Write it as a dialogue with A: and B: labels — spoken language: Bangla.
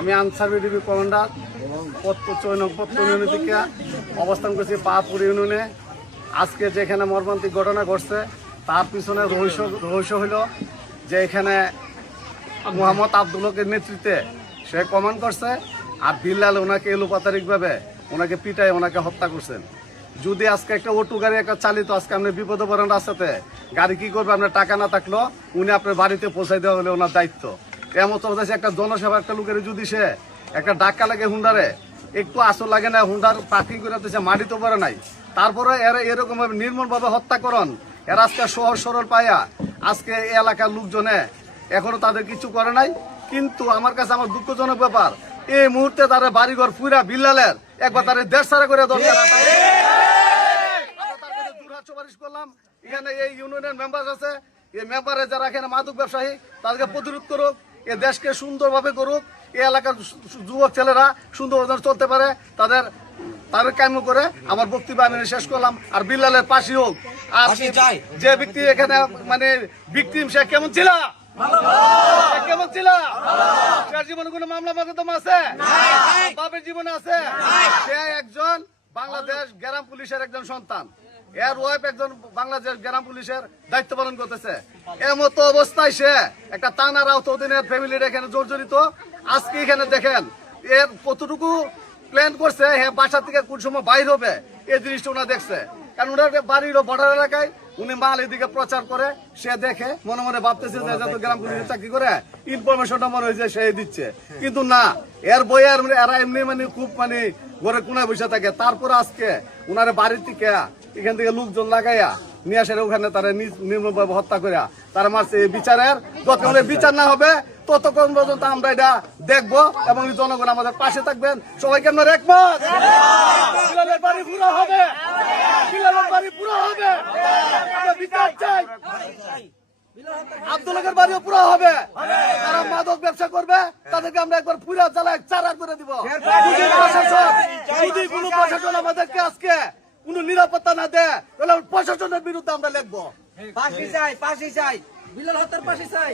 A: আমি আনসার বিডিবি কমান্ডার পত্র ইউনিয়ন থেকে অবস্থান করছি পাহাড়পুর ইউনিয়নে। আজকে যেখানে মর্মান্তিক ঘটনা ঘটছে, তার পিছনে রহস্য রহস্য হইল যে এখানে মোহাম্মদ আবদুল্লকের নেতৃত্বে সে কমান্ড করছে আর বিল্লাল ওনাকে এলোপাতারিকভাবে ওনাকে পিটাই ওনাকে হত্যা করছেন। যদি আজকে একটা অটো গাড়ি একটা চালিত, আজকে আপনি বিপদে পড়েন রাস্তাতে, গাড়ি কি করবে? আপনার টাকা না থাকল উনি আপনার বাড়িতে পৌঁছাই দেওয়া হলে ওনার দায়িত্ব। এমন হচ্ছে একটা জনসেবা, একটা লোকের যদি সে একটা ডাক্কা লাগে হুন্ডারে। একটু আসল লাগে না, হুন্ডার পার্কিং করে দিচ্ছে মাটিতে পারে নাই। তারপরে এরা এরকম ভাবে নির্মল ভাবে হত্যা করন এরা আজকে সহজ সরল পাইয়া আজকে এই এলাকার লোকজনে এখনও তাদের কিছু করে নাই। কিন্তু আমার কাছে আমার দুঃখজনক ব্যাপার, এই মুহূর্তে তারা বাড়িঘর পুরা বিল্লালের একবার তারা দেড় সারা করে দরকার সুপারিশ করলাম। এখানে এই ইউনিয়নের মেম্বার আছে। এই মেম্বারে যারা এখানে মাদক ব্যবসায়ী, তাদেরকে প্রতিরোধ করুক। এ দেশকে সুন্দরভাবে করুক এই এলাকার যুবক ছেলেরা সুন্দরভাবে চলতে পারে তাদের তাদের কাম্য করে আমার বক্তব্য আমি শেষ করলাম। আর বিল্লালের পাশে হোক আর যে ব্যক্তি এখানে মানে ভিকটিম সে কেমন ছিল? কেমন ছিল? সে জীবনে কোনো মামলা মকদ্দম আছে? বাপের জীবনে আছে? সে একজন বাংলাদেশ গ্রাম পুলিশের একজন সন্তান। এর ওয়াইফ একজন বাংলাদেশ গ্রাম পুলিশের দায়িত্ব পালন করতেছে। এর মতো অবস্থায় সে একটা রাউত অধীনের ফ্যামিলির এখানে জর্জরিত। আজকে এখানে দেখেন এর কতটুকু প্ল্যান করছে হ্যাঁ বাসা থেকে কোন সময় বাইর হবে, এই জিনিসটা ওনা দেখছে। কারণ ওনার বাড়ির বর্ডার এলাকায় উনি মাল এদিকে প্রচার করে, সে দেখে, মনে মনে ভাবতেছে যে যত গ্রাম পুলিশে চাকরি করে ইনফরমেশনটা মনে হয়েছে সে দিচ্ছে। কিন্তু না, এর বই আর এরা এমনি মানে খুব মানে ঘরে কোনায় বসে থাকে। তারপর আজকে উনারে বাড়ির থেকে এখান থেকে লোকজন লাগাইয়া নিয়ে আসে ওখানে তারা নির্মমভাবে হত্যা করিয়া তারা মারছে বিচারের। যতক্ষণ বিচার না হবে ততক্ষণ পর্যন্ত আমরা এটা দেখব এবং জনগণ আমাদের পাশে থাকবেন। সবাইকে আপনার একমত? বাড়ি পুরো হবে। বাড়ি পুরো হবে। আমরা বিচার চাই। আব্দুল্লাহের বাড়িও পুরো হবে। যারা মাদক ব্যবসা করবে তাদেরকে আমরা একবার পুরা জ্বালায় চারা করে দিব। যদি কোনো প্রশাসন আমাদেরকে আজকে কোনো নিরাপত্তা না দেয় তাহলে প্রশাসনের বিরুদ্ধে আমরা লিখব।
B: পাশে চাই পাশে চাই। বিলাল হত্যার
A: পাশে চাই।